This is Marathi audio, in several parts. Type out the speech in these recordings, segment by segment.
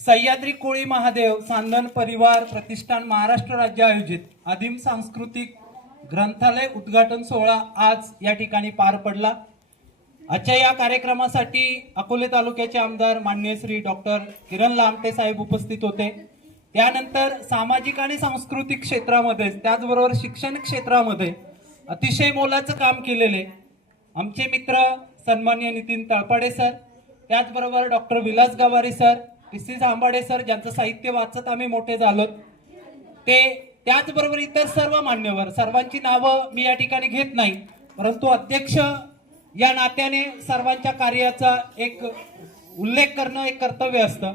सह्याद्री कोळी महादेव सांदन परिवार प्रतिष्ठान महाराष्ट्र राज्य आयोजित आदिम सांस्कृतिक ग्रंथालय उद्घाटन सोहळा आज या ठिकाणी पार पडला। आजच्या या कार्यक्रमासाठी अकोले तालुक्याचे आमदार माननीय श्री डॉक्टर किरण लामटे साहेब उपस्थित होते। त्यानंतर सामाजिक आणि सांस्कृतिक क्षेत्रामध्ये त्याचबरोबर शिक्षण क्षेत्रामध्ये अतिशय मोलाचं काम केलेले आमचे मित्र सन्माननीय नितीन तळपाडे सर, त्याचबरोबर डॉक्टर विलास गवारी सर, टीसी जांभाडे सर, ज्यांचं साहित्य वाचत आम्ही मोठे झालो, ते त्याचबरोबर इतर सर्व मान्यवर, सर्वांची नावं मी या ठिकाणी घेत नाही, परंतु अध्यक्ष या नात्याने सर्वांच्या कार्याचा एक उल्लेख करणं एक कर्तव्य असतं।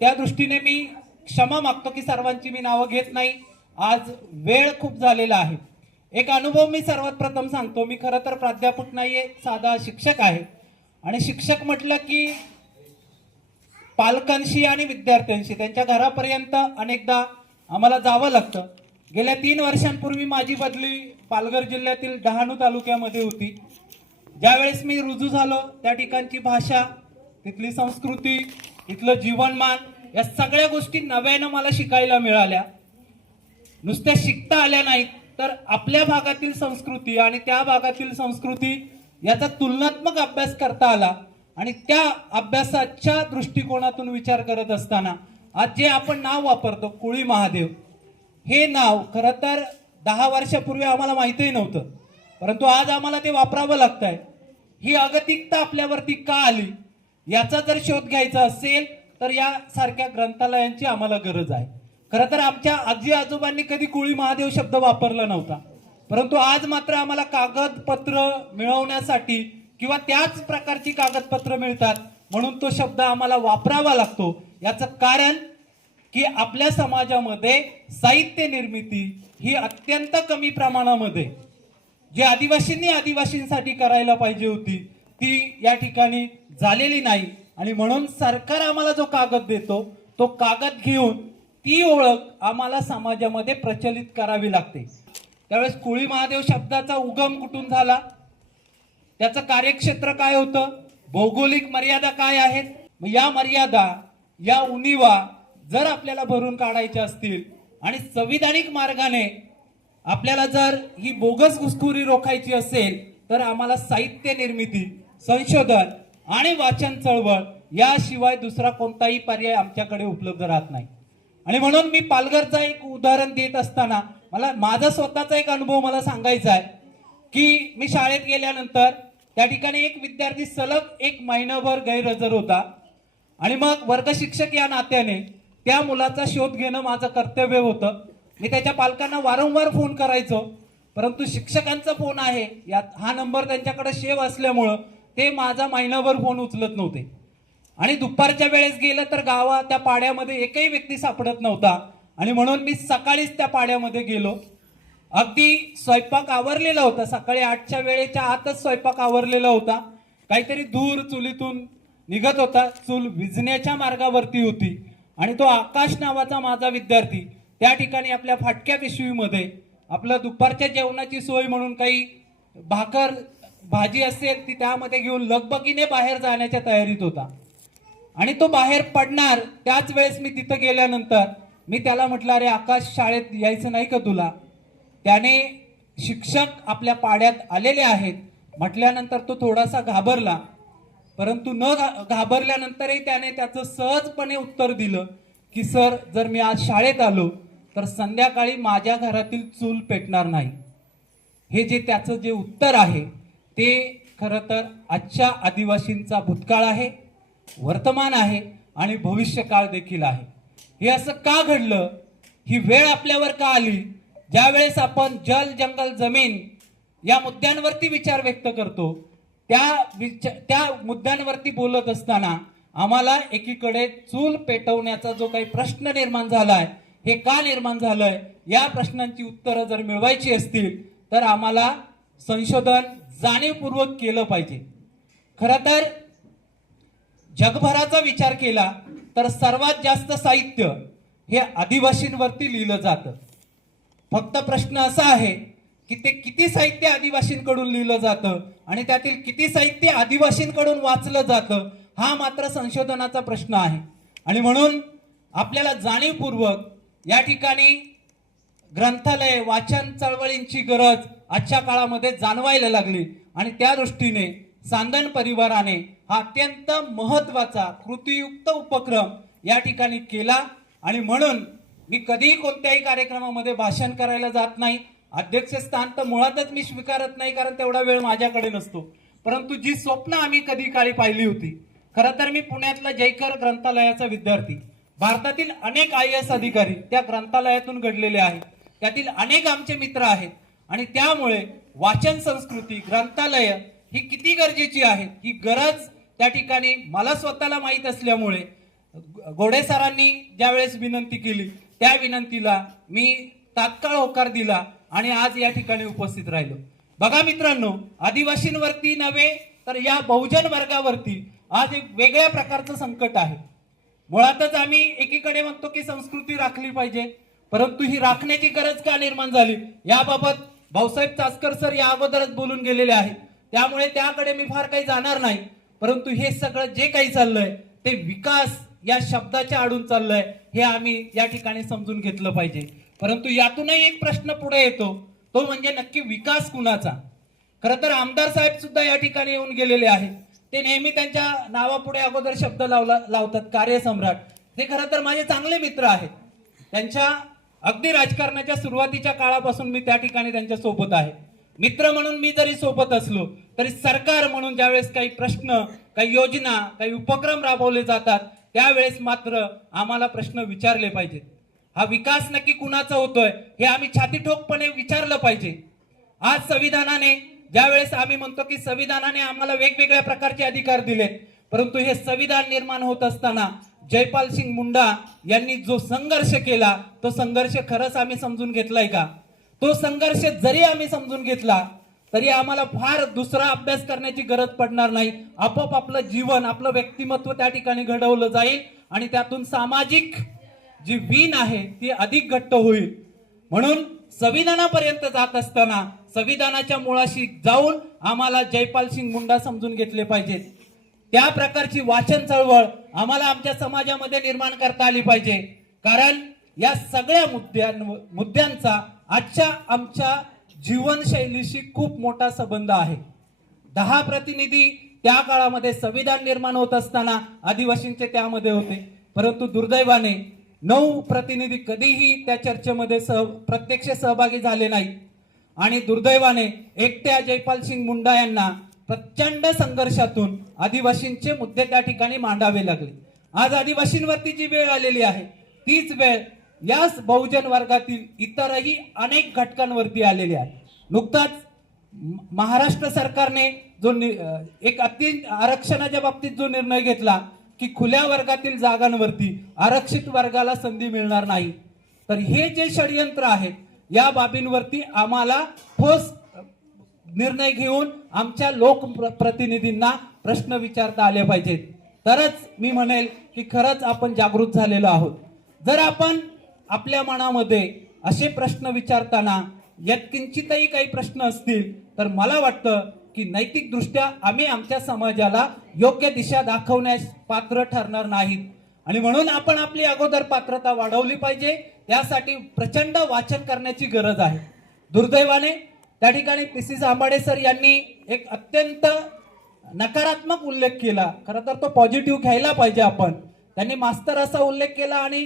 त्या दृष्टीने मी क्षमा मागतो की सर्वांची मी नावं घेत नाही, आज वेळ खूप झालेला आहे। एक अनुभव मी सर्वात प्रथम सांगतो। मी खरं तर प्राध्यापक नाहीये, साधा शिक्षक आहे आणि शिक्षक म्हटलं की पालकांशी आणि विद्यार्थ्यांशी त्यांच्या घरापर्यंत अनेकदा आम्हाला जावं लागतं। गेल्या 3 वर्षांपूर्वी माझी बदली पालघर जिल्ह्यातील डहाणू तालुक्यामध्ये होती। ज्यावेळेस मी रुजू झालो त्या ठिकाणची भाषा, तिथली संस्कृती, तिथलं जीवनमान या सगळ्या गोष्टी नव्यानं मला शिकायला मिळाल्या। नुसत्या शिकता आल्या नाहीत तर आपल्या भागातील संस्कृती आणि त्या भागातील संस्कृती याचा तुलनात्मक अभ्यास करता आला आणि त्या अभ्यासाच्या दृष्टिकोनातून विचार करत असताना आज जे आपण नाव वापरतो कोळी महादेव, हे नाव खरं तर 10 वर्षापूर्वी आम्हाला माहितीही नव्हतं, परंतु आज आम्हाला ते वापरावं लागतंय। ही अगतिकता आपल्यावरती का आली याचा जर शोध घ्यायचा असेल तर या सारख्या ग्रंथालयांची आम्हाला गरज आहे। खरं तर आमच्या आजी आजोबांनी कधी कोळी महादेव शब्द वापरला नव्हता, परंतु आज मात्र आम्हाला कागदपत्र मिळवण्यासाठी किंवा त्याच प्रकारची कागदपत्र मिळतात म्हणून तो शब्द आम्हाला वापरावा लागतो। याचं कारण की आपल्या समाजामध्ये साहित्य निर्मिती ही अत्यंत कमी प्रमाणामध्ये जे आदिवासींनी आदिवासींसाठी करायला पाहिजे होती ती या ठिकाणी झालेली नाही आणि म्हणून सरकार आम्हाला जो कागद देतो तो कागद घेऊन ती ओळख आम्हाला समाजामध्ये प्रचलित करावी लागते। त्यावेळेस कोळी महादेव शब्दाचा उगम कुठून झाला, त्याचं कार्यक्षेत्र काय होतं, भौगोलिक मर्यादा काय आहेत, या मर्यादा या उणिवा जर आपल्याला भरून काढायच्या असतील आणि संविधानिक मार्गाने आपल्याला जर ही बोगस घुसखोरी रोखायची असेल तर आम्हाला साहित्य निर्मिती, संशोधन आणि वाचन चळवळ याशिवाय दुसरा कोणताही पर्याय आमच्याकडे उपलब्ध राहत नाही। आणि म्हणून मी पालघरचं एक उदाहरण देत असताना मला माझा स्वतःचा एक अनुभव मला सांगायचा आहे की मी शाळेत गेल्यानंतर त्या ठिकाणी एक विद्यार्थी सलग 1 महिनाभर गैरहजर होता आणि मग वर्ग शिक्षक या नात्याने त्या मुलाचा शोध घेणं माझं कर्तव्य होतं। मी त्याच्या पालकांना वारंवार फोन करायचो, परंतु शिक्षकांचा फोन आहे यात हा नंबर त्यांच्याकडे सेव्ह असल्यामुळं ते माझा महिनाभर फोन उचलत नव्हते आणि दुपारच्या वेळेस गेलं तर गावात त्या पाड्यामध्ये एकही व्यक्ती सापडत नव्हता आणि म्हणून मी सकाळीच त्या पाड्यामध्ये गेलो। अगदी स्वयंपाक आवरलेला होता, सकाळी 8च्या वेळेच्या आतच स्वयंपाक आवरलेला होता, काहीतरी धूर चुलीतून निघत होता, चूल विझण्याच्या मार्गावरती होती आणि तो आकाश नावाचा माझा विद्यार्थी त्या ठिकाणी आपल्या फाटक्या पिशवीमध्ये आपलं दुपारच्या जेवणाची सोय म्हणून काही भाकर भाजी असेल ती त्यामध्ये घेऊन लगबगीने बाहेर जाण्याच्या तयारीत होता आणि तो बाहेर पडणार त्याच वेळेस मी तिथं गेल्यानंतर मी त्याला म्हटलं, अरे आकाश शाळेत यायचं नाही का तुला? त्याने शिक्षक आपल्या पाड्यात आलेले आहेत म्हटल्यानंतर तो थोडासा घाबरला, परंतु न घाबरल्यानंतरही त्याने त्याचं सहजपणे उत्तर दिलं की सर, जर मी आज शाळेत आलो तर संध्याकाळी माझ्या घरातील चूल पेटणार नाही। हे जे त्याचं जे उत्तर आहे ते खरं तर आजच्या आदिवासींचा भूतकाळ आहे, वर्तमान आहे आणि भविष्यकाळ देखील आहे। हे असं का घडलं, ही वेळ आपल्यावर का आली, ज्यावेळेस आपण जल जंगल जमीन या मुद्द्यांवरती विचार व्यक्त करतो त्या मुद्द्यांवरती बोलत असताना आम्हाला एकीकडे चूल पेटवण्याचा जो काही प्रश्न निर्माण झालाय, हे का निर्माण झालंय या प्रश्नांची उत्तरं जर मिळवायची असतील तर आम्हाला संशोधन जाणीवपूर्वक केलं पाहिजे। खरं तर जगभराचा विचार केला तर सर्वात जास्त साहित्य हे आदिवासींवरती लिहिलं जातं। फक्त प्रश्न असा आहे की ते किती साहित्य आदिवासींकडून लिहिलं जातं आणि त्यातील किती साहित्य आदिवासींकडून वाचलं जातं हा मात्र संशोधनाचा प्रश्न आहे। आणि म्हणून आपल्याला जाणीवपूर्वक या ठिकाणी ग्रंथालय वाचन चळवळींची गरज आजच्या काळामध्ये जाणवायला लागली आणि त्या दृष्टीने सांदन परिवाराने हा अत्यंत महत्वाचा कृतीयुक्त उपक्रम या ठिकाणी केला आणि म्हणून मी कधीही कोणत्याही कार्यक्रमामध्ये भाषण करायला जात नाही. अध्यक्षस्थान तर मुळातच मी स्वीकारत नाही, कारण तेवढा वेळ माझ्याकडे नसतो. परंतु जी स्वप्न आम्ही कधी काळी पाहिली होती, खरं तर मी पुण्यातला जयकर ग्रंथालयाचा विद्यार्थी, भारतातील अनेक IAS अधिकारी त्या ग्रंथालयातून घडलेले आहेत, त्यातील अनेक आमचे मित्र आहेत आणि त्यामुळे वाचन संस्कृती ग्रंथालय ही किती गरजेची आहे ही गरज त्या ठिकाणी मला स्वतःला माहीत असल्यामुळे गोडे सरांनी ज्यावेळेस विनंती केली त्या विनंतीला मी तात्काळ होकार दिला आणि आज या ठिकाणी उपस्थित राहिलो. बघा मित्रांनो, आदिवासींवरती नव्हे तर या बहुजन वर्गावरती आज एक वेगळ्या प्रकारचं संकट आहे. मुळातच आम्ही एकीकडे म्हणतो की संस्कृती राखली पाहिजे, परंतु ही राखण्याची गरज का निर्माण झाली याबाबत भाऊसाहेब चासकर सर या अगोदरच बोलून गेलेले आहेत, त्यामुळे त्याकडे मी फार काही जाणार नाही. परंतु हे सगळं जे काही चाललंय ते विकास या शब्दाच्या आडून चाललंय हे आम्ही या ठिकाणी समजून घेतलं पाहिजे. परंतु यातूनही एक प्रश्न पुढे येतो, तो म्हणजे नक्की विकास कुणाचा. खरं तर आमदार साहेब सुद्धा या ठिकाणी येऊन गेलेले आहेत. ते नेहमी त्यांच्या नावापुढे अगोदर शब्द लावतात कार्यसम्राट. ते खरं तर माझे चांगले मित्र आहेत. त्यांच्या अगदी राजकारणाच्या सुरुवातीच्या काळापासून मी त्या ठिकाणी त्यांच्या सोबत आहे. मित्र म्हणून मी जरी सोबत असलो तरी सरकार म्हणून ज्यावेळेस काही प्रश्न, काही योजना, काही उपक्रम राबवले जातात त्यावेळेस मात्र आम्हाला प्रश्न विचारले पाहिजेत. हा विकास नक्की कुणाचा होतोय हे आम्ही छातीठोकपणे विचारलं पाहिजे. आज संविधानाने ज्यावेळेस आम्ही म्हणतो की संविधानाने आम्हाला वेगवेगळ्या प्रकारचे अधिकार दिलेत, परंतु हे संविधान निर्माण होत असताना जयपाल सिंग मुंडा यांनी जो संघर्ष केला तो संघर्ष खरंच आम्ही समजून घेतलाय का? तो संघर्ष जरी आम्ही समजून घेतला तरी आम्हाला फार दुसरा अभ्यास करण्याची गरज पडणार नाही. आपोआप आपलं जीवन, आपलं व्यक्तिमत्व त्या ठिकाणी घडवलं जाईल आणि त्यातून सामाजिक जी वीण आहे ती अधिक घट्ट होईल. म्हणून संविधानापर्यंत जात असताना संविधानाच्या मुळाशी जाऊन आम्हाला जयपाल सिंग मुंडा समजून घेतले पाहिजेत. त्या प्रकारची वाचन चळवळ आम्हाला आमच्या समाजामध्ये निर्माण करता आली पाहिजे, कारण या सगळ्या मुद्द्यांचा आजच्या आमच्या जीवनशैलीशी खूप मोठा संबंध आहे. 10 प्रतिनिधी त्या काळामध्ये संविधान निर्माण होत असताना आदिवासींचे त्यामध्ये होते, परंतु दुर्दैवाने 9 प्रतिनिधी कधीही त्या चर्चेमध्ये प्रत्यक्ष सहभागी झाले नाहीत आणि दुर्दैवाने एकट्या जयपाल सिंग मुंडा यांना प्रचंड संघर्षातून आदिवासींचे मुद्दे त्या ठिकाणी मांडावे लागले. आज आदिवासींवरती जी वेळ आलेली आहे तीच वेळ याच बहुजन वर्गातील इतरही अनेक घटकांवरती आलेली आहे. नुकताच महाराष्ट्र सरकारने जो एक आरक्षणाच्या बाबतीत जो निर्णय घेतला की खुल्या वर्गातील जागांवरती आरक्षित वर्गाला संधी मिळणार नाही, तर हे जे षडयंत्र आहेत या बाबींवरती आम्हाला ठोस निर्णय घेऊन आमच्या लोकप्रतिनिधींना प्रश्न विचारता आले पाहिजेत. तरच मी म्हणेल की खरंच आपण जागृत झालेलो आहोत. जर आपण आपल्या मनामध्ये असे प्रश्न विचारताना यत्किंचितही काही प्रश्न असतील तर मला वाटतं की नैतिक दृष्ट्या आम्ही आमच्या समाजाला योग्य दिशा दाखवण्यास पात्र ठरणार नाहीत आणि म्हणून आपण आपली अगोदर पात्रता वाढवली पाहिजे. त्यासाठी प्रचंड वाचन करण्याची गरज आहे. दुर्दैवाने त्या ठिकाणी PC आंबाडे सर यांनी एक अत्यंत नकारात्मक उल्लेख केला. खरं तर तो पॉझिटिव्ह घ्यायला पाहिजे आपण. त्यांनी मास्तर असा उल्लेख केला आणि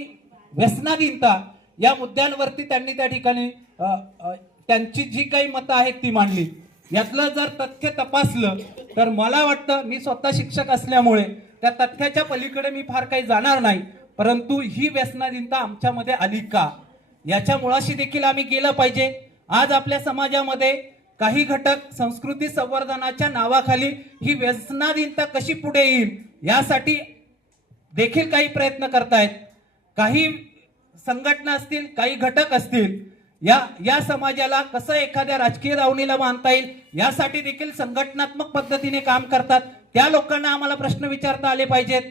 व्यसनाधीनता या मुद्द्यांवरती त्यांनी त्या ठिकाणी त्यांची जी काही मतं आहेत ती मांडली. यातलं जर तथ्य तपासलं तर मला वाटतं, मी स्वतः शिक्षक असल्यामुळे त्या तथ्याच्या पलीकडे मी फार काही जाणार नाही, परंतु ही व्यसनाधीनता आमच्यामध्ये आली का याच्या मुळाशी देखील आम्ही गेलं पाहिजे. आज आपल्या समाजामध्ये काही घटक संस्कृती संवर्धनाच्या नावाखाली ही व्यसनाधीनता कशी पुढे येईल यासाठी देखील काही प्रयत्न करतायत. काही संघटना असतील, काही घटक असतील, या समाजाला कसं एखाद्या राजकीय दावणीला बांधता येईल यासाठी देखील संघटनात्मक पद्धतीने काम करतात. त्या लोकांना आम्हाला प्रश्न विचारता आले पाहिजेत.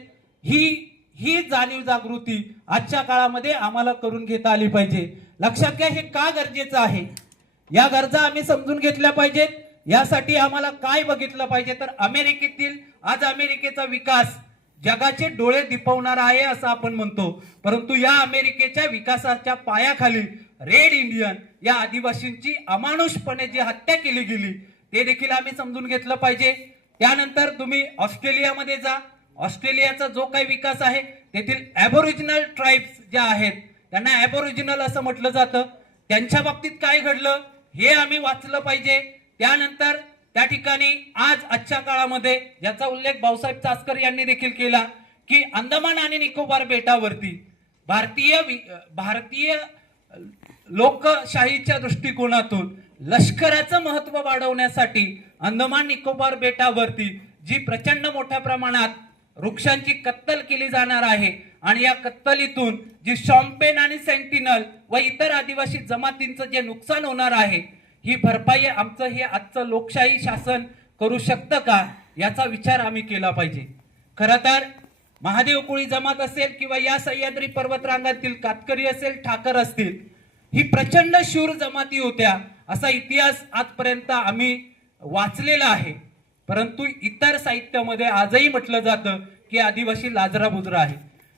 ही जाणीव जागृती आजच्या काळामध्ये आम्हाला करून घेता आली पाहिजे. लक्षात घ्या, हे का गरजेचं आहे, या गरजा आम्ही समजून घेतल्या पाहिजेत. यासाठी आम्हाला काय बघितलं पाहिजे तर आज अमेरिकेचा विकास जगाचे डोळे दिपवणार आहे असं आपण म्हणतो, परंतु या अमेरिकेच्या विकासाच्या पायाखाली रेड इंडियन या आदिवासींची अमानुषपणे जी हत्या केली गेली ते देखील आम्ही समजून घेतलं पाहिजे. त्यानंतर तुम्ही ऑस्ट्रेलियामध्ये जा, ऑस्ट्रेलियाचा जो काही विकास आहे तेथील ॲबोरिजिनल ट्राइब्स ज्या आहेत त्यांना ॲबोरिजिनल असं म्हटलं जातं, त्यांच्या बाबतीत काय घडलं हे आम्ही वाचलं पाहिजे. त्यानंतर त्या ठिकाणी आजच्या काळामध्ये ज्याचा उल्लेख भाऊसाहेब चासकर यांनी देखील केला की अंदमान आणि निकोबार बेटावरती भारतीय लोकशाहीच्या दृष्टिकोनातून लष्कराचं महत्व वाढवण्यासाठी अंदमान निकोबार बेटावरती जी प्रचंड मोठ्या प्रमाणात वृक्षांची कत्तल केली जाणार आहे आणि या कत्तलीतून जी शॉम्पेन आणि सेंटिनल व इतर आदिवासी जमातींचं जे नुकसान होणार आहे ही भरपाई आमचं हे आजचं लोकशाही शासन करू शकतं का याचा विचार आम्ही केला पाहिजे. खरं तर महादेव कोळी जमात असेल किंवा या सह्याद्री पर्वतरांगातील कातकरी असेल, ठाकर असतील, ही प्रचंड शूर जमाती होत्या असा इतिहास आजपर्यंत आम्ही वाचलेला आहे. परंतु इतर साहित्यामध्ये आजही म्हटलं जातं की आदिवासी लाजरा बुजरा आहे.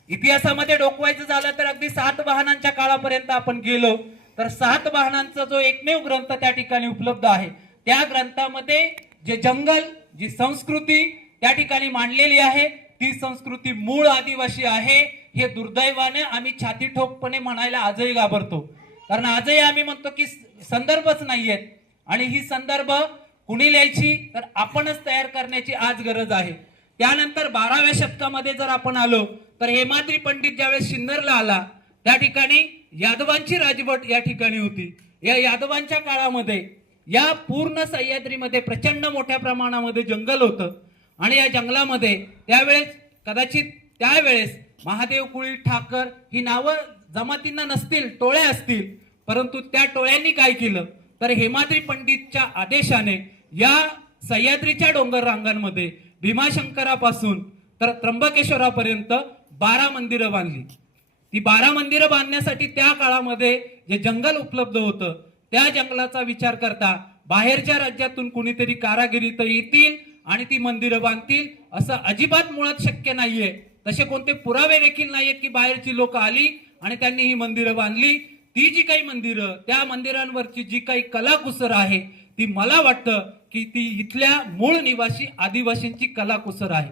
इतिहासामध्ये डोकवायचं झालं तर अगदी सातवाहनांच्या काळापर्यंत आपण गेलो तर सातवाहनांचा जो एकमेव ग्रंथ त्या ठिकाणी उपलब्ध आहे त्या ग्रंथामध्ये जे जंगल, जी संस्कृती त्या ठिकाणी मांडलेली आहे ती संस्कृती मूळ आदिवासी आहे हे दुर्दैवाने आम्ही छाती ठोकपणे म्हणायला आजही घाबरतो. कारण आजही आम्ही म्हणतो की संदर्भच नाहीयेत आणि ही संदर्भ कुणी लिहायची तर आपणच तयार करण्याची आज गरज आहे. त्यानंतर 12व्या शतकामध्ये जर आपण आलो तर हेमाद्री पंडित ज्यावेळेस सिन्नरला आला त्या ठिकाणी यादवांची राजवट या ठिकाणी होती. या यादवांच्या काळामध्ये या पूर्ण सह्याद्रीमध्ये प्रचंड मोठ्या प्रमाणामध्ये जंगल होतं आणि या जंगलामध्ये त्यावेळेस महादेव कोळी, ठाकर ही नावं जमातींना नसतील, टोळ्या असतील, परंतु त्या टोळ्यांनी काय केलं तर हेमाद्री पंडितच्या आदेशाने या सह्याद्रीच्या डोंगर रांगांमध्ये भीमाशंकरापासून तर त्र्यंबकेश्वरापर्यंत 12 मंदिरं बांधली. ती 12 मंदिरं बांधण्यासाठी त्या काळामध्ये जे जंगल उपलब्ध होतं त्या जंगलाचा विचार करता बाहेरच्या राज्यातून कुणीतरी कारागिरी तर येतील आणि ती मंदिरं बांधतील असं अजिबात मुळात शक्य नाहीये. तसे कोणते पुरावे देखील नाहीयेत की बाहेरची लोक आली आणि त्यांनी ही मंदिरं बांधली. ती जी काही मंदिरं, त्या मंदिरांवरची जी काही कलाकुसर आहे ती मला वाटतं की ती इथल्या मूळ निवासी आदिवासींची कलाकुसर आहे.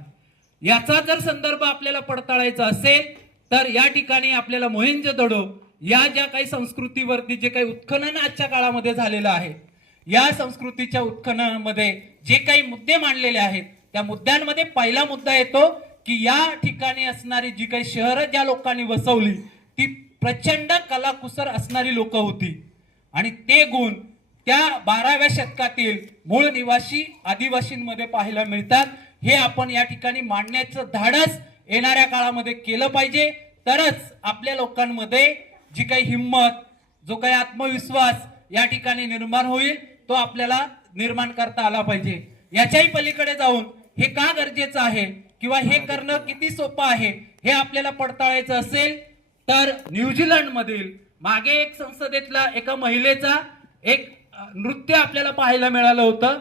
याचा जर संदर्भ आपल्याला पडताळायचा असेल तर या ठिकाणी आपल्याला मोहेंजोदडो या ज्या काही संस्कृतीवरती जे काही उत्खनन आजच्या काळामध्ये झालेलं आहे या संस्कृतीच्या उत्खननामध्ये जे काही मुद्दे मांडलेले आहेत त्या मुद्द्यांमध्ये पहिला मुद्दा येतो की या ठिकाणी असणारी जी काही शहरं ज्या लोकांनी वसवली ती प्रचंड कलाकुसर असणारी लोक होती आणि ते गुण त्या 12व्या शतकातील मूळ निवासी आदिवासींमध्ये पाहायला मिळतात. हे आपण या ठिकाणी मांडण्याचं धाडस येणाऱ्या काळामध्ये केलं पाहिजे. तरच आपल्या लोकांमध्ये जी काही हिंमत, जो काही आत्मविश्वास या ठिकाणी निर्माण होईल तो आपल्याला निर्माण करता आला पाहिजे. याच्याही पलीकडे जाऊन हे का गरजेचं आहे किंवा हे करणं किती सोपं आहे हे आपल्याला पडताळायचं असेल तर न्यूझीलंड मधील मागे एक संसदेतला एका महिलेचा एक नृत्य आपल्याला पाहायला मिळालं होतं.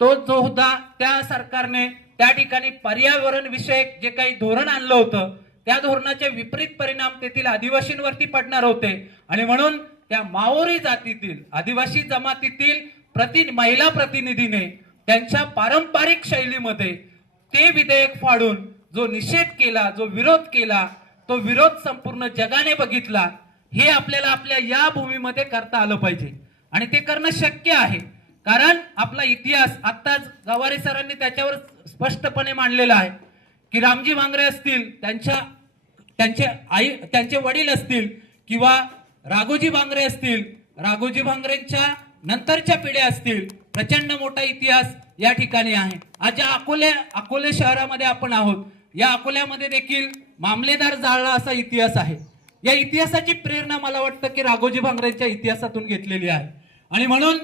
तो जो होता त्या सरकारने त्या ठिकाणी पर्यावरण विषयक जे काही धोरण आणलं होतं त्या धोरणाचे विपरीत परिणाम तेथील आदिवासींवरती पडणार होते आणि म्हणून त्या माओरी जातीतील आदिवासी जमातीतील महिला प्रतिनिधीने त्यांच्या पारंपरिक शैलीमध्ये ते विधेयक फाडून जो निषेध केला, जो विरोध केला, तो विरोध संपूर्ण जगाने बघितला. हे आपल्याला आपल्या या भूमीमध्ये करता आलं पाहिजे आणि ते करणं शक्य आहे. कारण आपला इतिहास आत्ताच गवारे सरांनी त्याच्यावर स्पष्टपणे मांडलेला आहे की रामजी भांगरे असतील, त्यांचे वडील असतील किंवा राघोजी भांगरे असतील, राघोजी भांगरेंच्या नंतरच्या पिढ्या असतील, प्रचंड मोठा इतिहास या ठिकाणी आहे. आज या अकोले शहरामध्ये आपण आहोत, या अकोल्यामध्ये देखील मामलेदार जाळला असा इतिहास आहे. या इतिहासाची प्रेरणा मला वाटतं की राघोजी भांगरेंच्या इतिहासातून घेतलेली आहे आणि म्हणून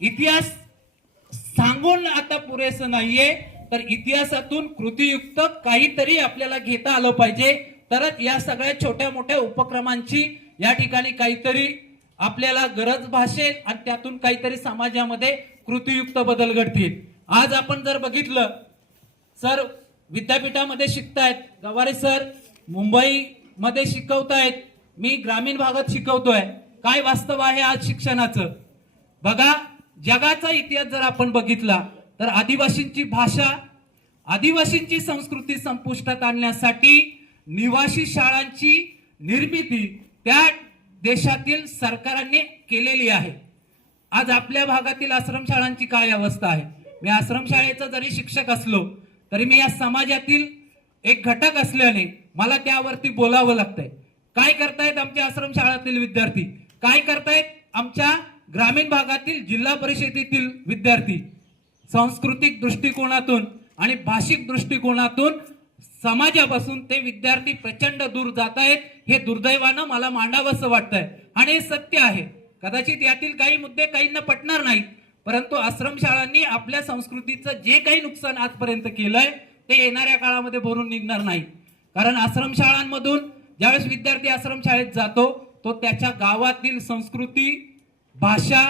इतिहास सांगून आता पुरेसं नाहीये तर इतिहासातून कृतीयुक्त काहीतरी आपल्याला घेता आलं पाहिजे. तरच या सगळ्या छोट्या मोठ्या उपक्रमांची या ठिकाणी काहीतरी आपल्याला गरज भासेल आणि त्यातून काहीतरी समाजामध्ये कृतीयुक्त बदल घडतील. आज आपण जर बघितलं सर विद्यापीठामध्ये शिकतायत, गवारे सर मुंबईमध्ये शिकवतायत, मी ग्रामीण भागात शिकवतोय. काय वास्तव आहे आज शिक्षणाचं? बघा, जगाचा इतिहास जर आपण बघितला तर आदिवासींची भाषा, आदिवासींची संस्कृती संपुष्टात आणण्यासाठी निवासी शाळांची निर्मिती त्या देशातील सरकारांनी केलेली आहे. आज आपल्या भागातील आश्रमशाळांची काय अवस्था आहे? मी आश्रमशाळेचा जरी शिक्षक असलो तरी मी या समाजातील एक घटक असल्याने मला त्यावरती बोलावं लागतंय. काय करतायत आमच्या आश्रमशाळातील विद्यार्थी? काय करतायत आमच्या ग्रामीण भागातील जिल्हा परिषदेतील विद्यार्थी? सांस्कृतिक दृष्टिकोनातून आणि भाषिक दृष्टिकोनातून समाजापासून ते विद्यार्थी प्रचंड दूर जात आहेत. हे दुर्दैवानं मला मांडावंसं वाटतंय आणि हे सत्य आहे. कदाचित यातील काही मुद्दे काहींना पटणार नाहीत, परंतु आश्रमशाळांनी आपल्या संस्कृतीचं जे काही नुकसान आजपर्यंत केलंय ते येणाऱ्या काळामध्ये भरून निघणार नाही. कारण आश्रमशाळांमधून ज्यावेळेस विद्यार्थी आश्रमशाळेत जातो तो त्याच्या गावातील संस्कृती, भाषा,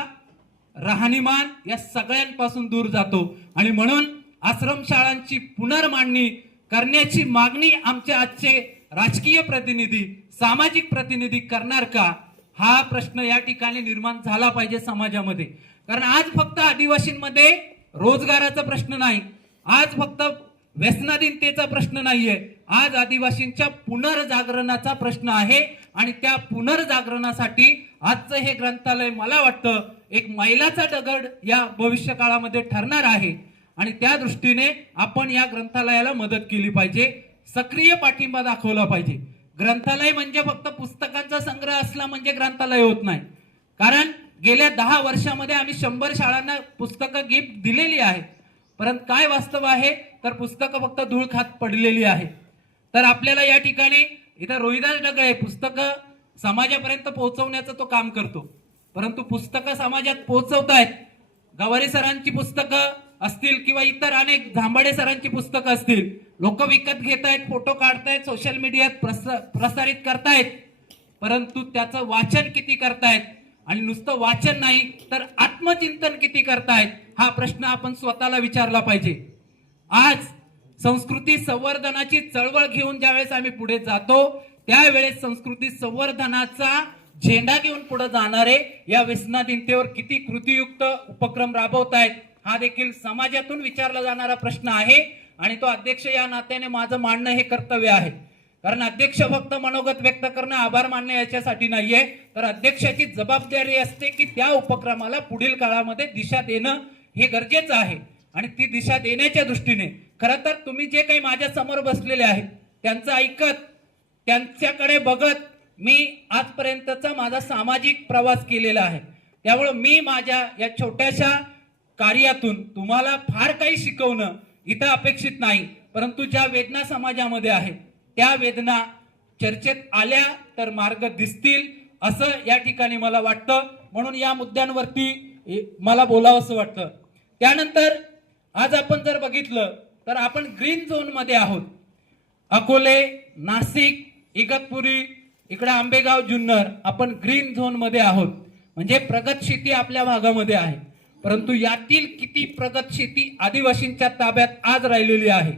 राहणीमान या सगळ्यांपासून दूर जातो आणि म्हणून आश्रमशाळांची पुनर्मांडणी करण्याची मागणी आमचे आजचे राजकीय प्रतिनिधी, सामाजिक प्रतिनिधी करणार का? हा प्रश्न या ठिकाणी निर्माण झाला पाहिजे समाजामध्ये. कारण आज फक्त आदिवासींमध्ये रोजगाराचा प्रश्न नाही, आज फक्त व्यसनाधीनतेचा प्रश्न नाहीये, आज आदिवासींच्या पुनर्जागरणाचा प्रश्न आहे. आणि त्या पुनर्जागरणासाठी आजचं हे ग्रंथालय मला वाटतं एक मैलाचा दगड या भविष्य काळामध्ये ठरणार आहे आणि त्या दृष्टीने आपण या ग्रंथालयाला मदत केली पाहिजे, सक्रिय पाठिंबा दाखवला पाहिजे. ग्रंथालय म्हणजे फक्त पुस्तकांचा संग्रह असला म्हणजे ग्रंथालय होत नाही. कारण गेल्या 10 वर्षामध्ये आम्ही 100 शाळांना पुस्तकं गिफ्ट दिलेली आहेत, परंतु काय वास्तव आहे तर पुस्तकं फक्त धूळ खात पडलेली आहेत. तर आपल्याला या ठिकाणी इथं रोहिदास ढगळे पुस्तकं समाजापर्यंत पोहोचवण्याचं तो काम करतो, परंतु पुस्तकं समाजात पोहोचवतायत. गवारे सरांची पुस्तकं असतील किंवा इतर अनेक झांबाडे सरांची पुस्तकं असतील, लोक विकत घेतायत, फोटो काढतायत, सोशल मीडियात प्रसारित करतायत, परंतु त्याचं वाचन किती करतायत आणि नुसतं वाचन नाही तर आत्मचिंतन किती करतायत हा प्रश्न आपण स्वतःला विचारला पाहिजे. आज संस्कृती संवर्धनाची चळवळ घेऊन ज्यावेळेस आम्ही पुढे जातो त्यावेळेस संस्कृती संवर्धनाचा झेंडा घेऊन पुढे जाणारे या व्यसनाधीनतेवर किती कृतीयुक्त उपक्रम राबवतायत हा देखील समाजातून विचारला जाणारा प्रश्न आहे. आणि तो अध्यक्ष या नात्याने माझं मांडणं हे कर्तव्य आहे. कारण अध्यक्ष फक्त मनोगत व्यक्त करणं, आभार मानणं याच्यासाठी नाहीये, तर अध्यक्षाची जबाबदारी असते की त्या उपक्रमाला पुढील काळामध्ये दिशा देणं हे गरजेचं आहे. आणि ती दिशा देण्याच्या दृष्टीने खरं तर तुम्ही जे काही माझ्या समोर बसलेले आहेत त्यांचं ऐकत, त्यांच्याकडे बघत मी आजपर्यंतचा माझा सामाजिक प्रवास केलेला आहे. त्यामुळे मी माझ्या या छोट्याशा कार्यातून तुम्हाला फार काही शिकवणं इथं अपेक्षित नाही, परंतु ज्या वेदना समाजामध्ये आहेत त्या वेदना चर्चेत आल्या तर मार्ग दिसतील असं या ठिकाणी मला वाटतं. म्हणून या मुद्द्यांवरती मला बोलावंसं वाटतं. त्यानंतर आज आपण जर बघितलं तर आपण ग्रीन झोन मध्ये आहोत. अकोले, नाशिक, इगतपुरी, इकडे आंबेगाव, जुन्नर आपण ग्रीन झोन मध्ये आहोत. म्हणजे प्रगत शेती आपल्या भागामध्ये आहे, परंतु यातील किती प्रगत शेती आदिवासींच्या ताब्यात आज राहिलेली आहे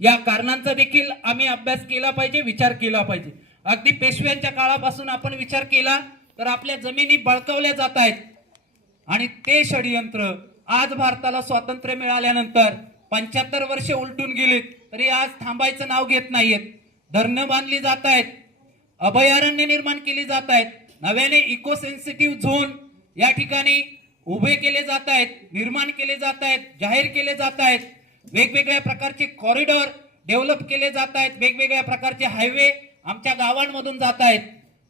या कारणांचा देखील आम्ही अभ्यास केला पाहिजे, विचार केला पाहिजे. अगदी पेशव्यांच्या काळापासून आपण विचार केला तर आपल्या जमिनी बळकावल्या जात आहेत आणि ते षडयंत्र आज भारताला स्वातंत्र्य मिळाल्यानंतर 75 वर्षे उलटून गेलीत तरी आज थांबायचं नाव घेत नाहीयेत. धरणं बांधली जात आहेत, अभयारण्य निर्माण केली जात आहेत, नव्याने इको सेन्सिटिव्ह झोन या ठिकाणी उभे केले जात आहेत, निर्माण केले जात आहेत, जाहीर केले जात आहेत, वेगवेगळ्या प्रकारचे कॉरिडॉर डेव्हलप केले जात आहेत, वेगवेगळ्या प्रकारचे हायवे आमच्या गावांमधून जात आहेत.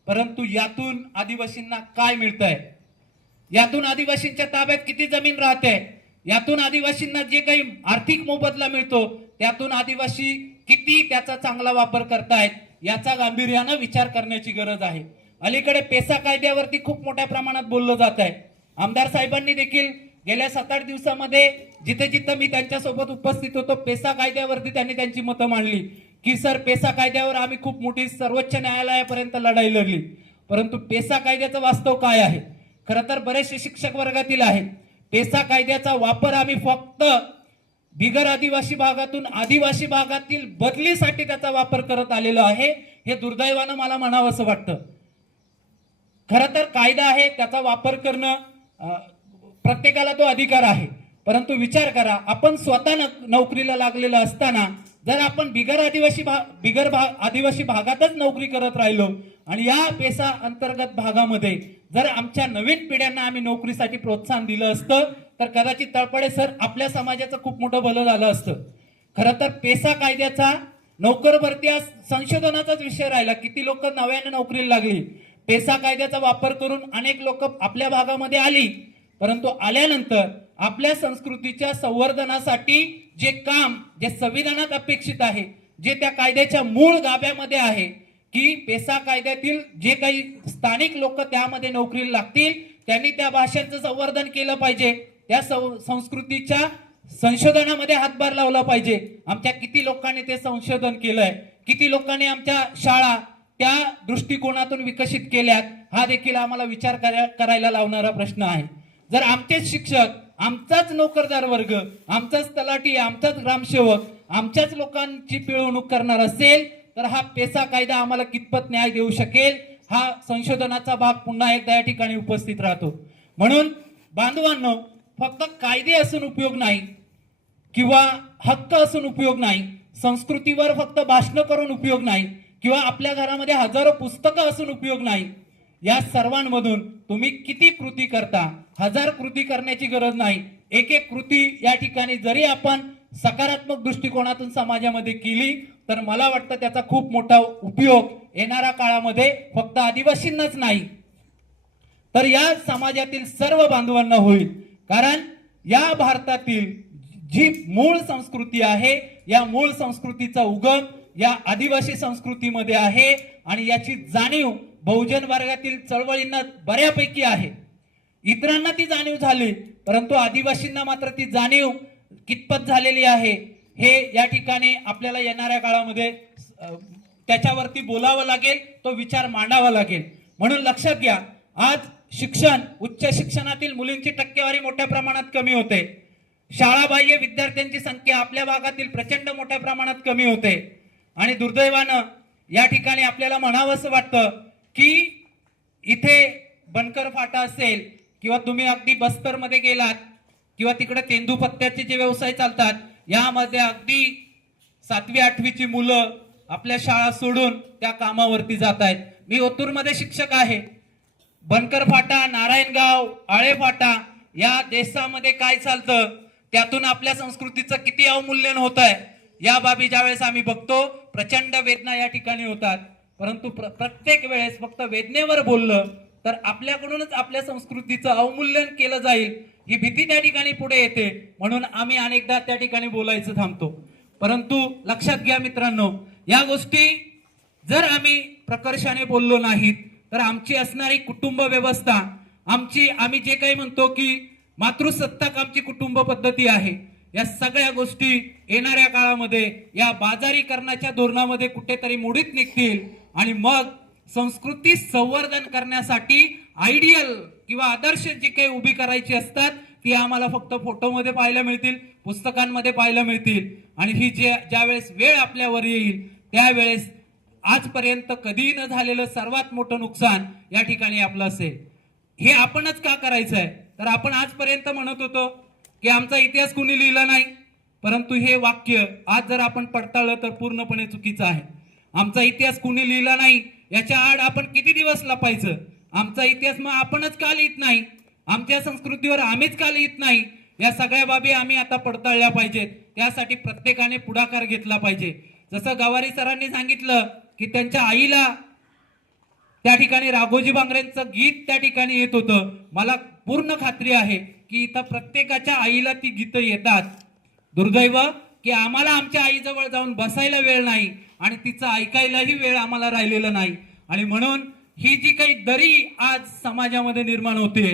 परंतु यातून आदिवासींना काय मिळतंय? यातून आदिवासींच्या ताब्यात किती जमीन राहते? यातून आदिवासींना जे काही आर्थिक मोबदला मिळतो त्यातून आदिवासी किती त्याचा चांगला वापर करतायत याचा गांभीर्यानं विचार करण्याची गरज आहे. अलीकडे पेसा कायद्यावरती खूप मोठ्या प्रमाणात बोललं जात आहे. आमदार साहेबांनी देखील गेल्या 7-8 दिवसामध्ये जिथे जिथे मी त्यांच्यासोबत उपस्थित होतो पेसा कायद्यावरती त्यांनी त्यांची मतं मांडली की सर पेसा कायद्यावर आम्ही खूप मोठी सर्वोच्च न्यायालयापर्यंत लढाई लढली, परंतु पेसा कायद्याचं वास्तव काय आहे? खरं तर बरेचसे शिक्षक वर्गातील आहेत, पेसा कायद्याचा वापर आम्ही फक्त बिगर आदिवासी भागातून आदिवासी भागातील बदलीसाठी त्याचा वापर करत आलेलो आहे, हे दुर्दैवानं मला म्हणावंसं वाटतं. खरं तर कायदा आहे, त्याचा वापर करणं प्रत्येकाला तो अधिकार आहे. परंतु विचार करा, आपण स्वतः नोकरीला लागलेलं असताना जर आपण बिगर आदिवासी भागातच नोकरी करत राहिलो आणि या पेसा अंतर्गत भागामध्ये जर आमच्या नवीन पिढ्यांना आम्ही नोकरीसाठी प्रोत्साहन दिलं असतं तर कदाचित तळपडे सर आपल्या समाजाचं खूप मोठं भलं झालं असतं. खरं तर पेसा कायद्याचा नोकर भरती हा संशोधनाचाच विषय राहिला. किती लोक नव्याने नोकरीला लागली. पेसा कायद्याचा वापर करून अनेक लोक आपल्या भागामध्ये आली, परंतु आल्यानंतर आपल्या संस्कृतीच्या संवर्धनासाठी जे काम जे संविधानात अपेक्षित आहे, जे त्या कायद्याच्या मूळ गाभ्यामध्ये आहे की पेसा कायद्यातील जे काही स्थानिक लोक त्यामध्ये नोकरीला लागतील त्यांनी त्या भाषांचं संवर्धन केलं पाहिजे, त्या संस्कृतीच्या संशोधनामध्ये हातभार लावला पाहिजे. आमच्या किती लोकांनी ते संशोधन केलंय, किती लोकांनी आमच्या शाळा त्या दृष्टिकोनातून विकसित केल्यात, हा देखील आम्हाला विचार करायला लावणारा प्रश्न आहे. जर आमचेच शिक्षक, आमचाच नोकरदार वर्ग, आमचाच तलाठी, आमचाच ग्रामसेवक आमच्याच लोकांची पिळवणूक करणार असेल तर हा पेसा कायदा आम्हाला कितपत न्याय देऊ शकेल, हा संशोधनाचा भाग पुन्हा एकदा या ठिकाणी उपस्थित राहतो. म्हणून बांधवांनो, फक्त कायदे असून उपयोग नाही किंवा हक्क असून उपयोग नाही, संस्कृतीवर फक्त भाषण करून उपयोग नाही किंवा आपल्या घरामध्ये हजारो पुस्तकं असून उपयोग नाही. या सर्वांमधून तुम्ही किती कृती करता, 1000 कृती करण्याची गरज नाही. एक एक कृती या ठिकाणी जरी आपण सकारात्मक दृष्टिकोनातून समाजामध्ये केली तर मला वाटतं त्याचा खूप मोठा उपयोग येणाऱ्या काळामध्ये फक्त आदिवासींनाच नाही तर या समाजातील सर्व बांधवांना होईल. कारण या भारतातील जी मूळ संस्कृती आहे, या मूळ संस्कृतीचा उगम या आदिवासी संस्कृतीमध्ये आहे आणि याची जाणीव बहुजन वर्गातील चळवळींना बऱ्यापैकी आहे. इतरांना ती जाणीव झाली, परंतु आदिवासींना मात्र ती जाणीव कितपत झालेली आहे हे या ठिकाणी आपल्याला येणाऱ्या काळामध्ये त्याच्यावरती बोलावं लागेल, तो विचार मांडावा लागेल. म्हणून लक्षात घ्या, आज शिक्षण, उच्च शिक्षणातील मुलींची टक्केवारी मोठ्या प्रमाणात कमी होते. शाळाबाह्य विद्यार्थ्यांची संख्या आपल्या भागातील प्रचंड मोठ्या प्रमाणात कमी होते आणि दुर्दैवानं या ठिकाणी आपल्याला म्हणावंसं वाटतं की इथे बनकर फाटा असेल किंवा तुम्ही अगदी बस्तरमध्ये गेलात किंवा तिकडे तेंदूपत्त्याचे जे व्यवसाय चालतात, यामध्ये अगदी 7वी 8वीची मुलं आपल्या शाळा सोडून त्या कामावरती जात आहेत. मी ओतूरमध्ये शिक्षक आहे. बनकर फाटा, नारायणगाव, आळे फाटा या देशामध्ये काय चालतं, त्यातून आपल्या संस्कृतीचं किती अवमूल्यन होत आहे, या बाबी ज्यावेळेस आम्ही बघतो प्रचंड वेदना या ठिकाणी होतात. परंतु प्रत्येक वेळेस फक्त वेदनेवर बोललं तर आपल्याकडूनच आपल्या संस्कृतीचं अवमूल्यन केलं जाईल ही भीती त्या ठिकाणी पुढे येते. म्हणून आम्ही अनेकदा त्या ठिकाणी बोलायचं थांबतो. परंतु लक्षात घ्या मित्रांनो, या गोष्टी जर आम्ही प्रकर्षाने बोललो नाहीत तर आमची असणारी कुटुंब व्यवस्था, आम्ही जे काही म्हणतो की मातृसत्ताक आमची कुटुंब पद्धती आहे, या सगळ्या गोष्टी येणाऱ्या काळामध्ये या बाजारीकरणाच्या धोरणामध्ये कुठेतरी मोडीत निघतील आणि मग संस्कृती संवर्धन करण्यासाठी आयडियल किंवा आदर्श जी काही उभी करायची असतात ती आम्हाला फक्त फोटोमध्ये पाहायला मिळतील, पुस्तकांमध्ये पाहायला मिळतील आणि ही ज्यावेळेस वेळ आपल्यावर येईल त्यावेळेस आजपर्यंत कधीही न झालेलं सर्वात मोठं नुकसान या ठिकाणी आपलं असेल. हे आपणच का करायचं आहे, तर आपण आजपर्यंत म्हणत होतो की आमचा इतिहास कुणी लिहिला नाही, परंतु हे वाक्य आज जर आपण पडताळलं तर पूर्णपणे चुकीचं आहे. आमचा इतिहास कुणी लिहिला नाही याच्या आड आपण किती दिवस लपायचं, आमचा इतिहास मग आपणच का लिहित नाही, आमच्या संस्कृतीवर आम्हीच का लिहित नाही, या सगळ्या बाबी आम्ही आता पडताळल्या पाहिजेत. त्यासाठी प्रत्येकाने पुढाकार घेतला पाहिजे. जसं गवारी सरांनी सांगितलं की त्यांच्या आईला त्या ठिकाणी राघोजी बांगरेंचं गीत त्या ठिकाणी येत होतं. मला पूर्ण खात्री आहे की इथं प्रत्येकाच्या आईला ती गीतं येतात. दुर्दैव की आम्हाला आमच्या आईजवळ जाऊन बसायला वेळ नाही आणि तिचं ऐकायलाही वेळ आम्हाला राहिलेला नाही. आणि म्हणून ही जी काही दरी आज समाजामध्ये निर्माण होते,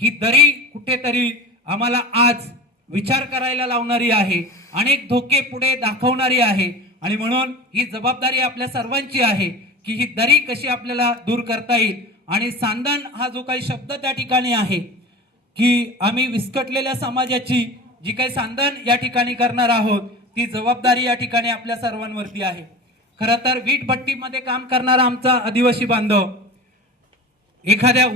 ही दरी कुठेतरी आम्हाला आज विचार करायला लावणारी आहे, अनेक धोके पुढे दाखवणारी आहे. आणि म्हणून ही जबाबदारी आपल्या सर्वांची आहे की ही दरी कशी आपल्याला दूर करता येईल. आणि सांदण हा जो काही शब्द त्या ठिकाणी आहे की आम्ही विस्कटलेल्या समाजाची जी काही सांधन या ठिकाणी करणार आहोत ती जबाबदारी या ठिकाणी आपल्या सर्वांवरती आहे. खरं तर वीटभट्टीमध्ये काम करणारा आमचा आदिवासी बांधव, एखाद्या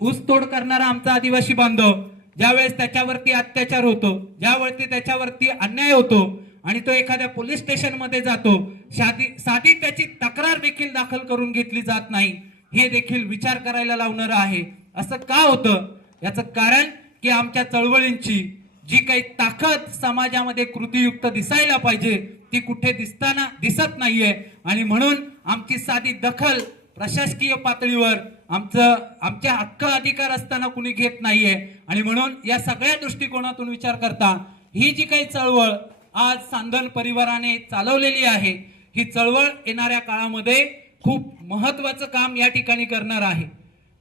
ऊस तोड करणारा आमचा आदिवासी बांधव ज्यावेळेस त्याच्यावरती अत्याचार होतो, ज्यावरती त्याच्यावरती अन्याय होतो आणि तो एखाद्या पोलीस स्टेशन मध्ये जातो, साधी त्याची तक्रार देखील दाखल करून घेतली जात नाही, हे देखील विचार करायला लावणारं आहे. असं का होतं? याचं कारण की आमच्या चळवळींची जी काही ताकद समाजामध्ये कृतीयुक्त दिसायला पाहिजे ती कुठे दिसत नाहीये आणि म्हणून आमची साधी दखल प्रशासकीय पातळीवर आमचे हक्क अधिकार असताना कुणी घेत नाहीये. आणि म्हणून या सगळ्या दृष्टिकोनातून विचार करता ही जी काही चळवळ आज सांधन परिवाराने चालवलेली आहे, ही चळवळ येणाऱ्या काळामध्ये खूप महत्वाचं काम या ठिकाणी करणार आहे.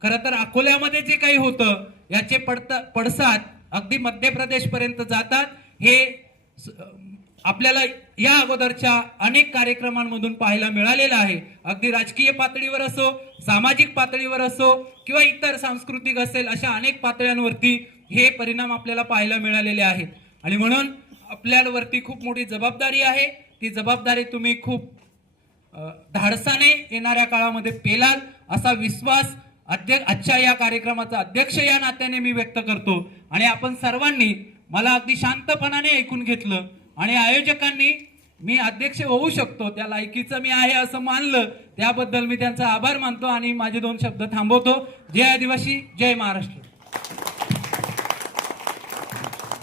खरं तर अकोल्यामध्ये जे काही होतं याचे पडसाद अगदी मध्य प्रदेश पर्यंत जातात. हे आपल्याला या अगोदरच्या अनेक कार्यक्रमांमधून पाहायला मिळालेलं आहे. अगदी राजकीय पातळीवर असो, सामाजिक पातळीवर असो किंवा इतर सांस्कृतिक असेल, अशा अनेक पातळ्यांवरती हे परिणाम आपल्याला पाहायला मिळालेले आहेत. आणि म्हणून आपल्यावरती खूप मोठी जबाबदारी आहे. ती जबाबदारी तुम्ही खूप धाडसाने येणाऱ्या काळामध्ये पेलाल असा विश्वास आजच्या या कार्यक्रमाचा अध्यक्ष या नात्याने मी व्यक्त करतो. आणि आपण सर्वांनी मला अगदी शांतपणाने ऐकून घेतलं आणि आयोजकांनी मी अध्यक्ष होऊ शकतो त्या लायकीचं मी आहे असं मानलं, त्याबद्दल मी त्यांचा आभार मानतो आणि माझे 2 शब्द थांबवतो. जय आदिवासी, जय महाराष्ट्र.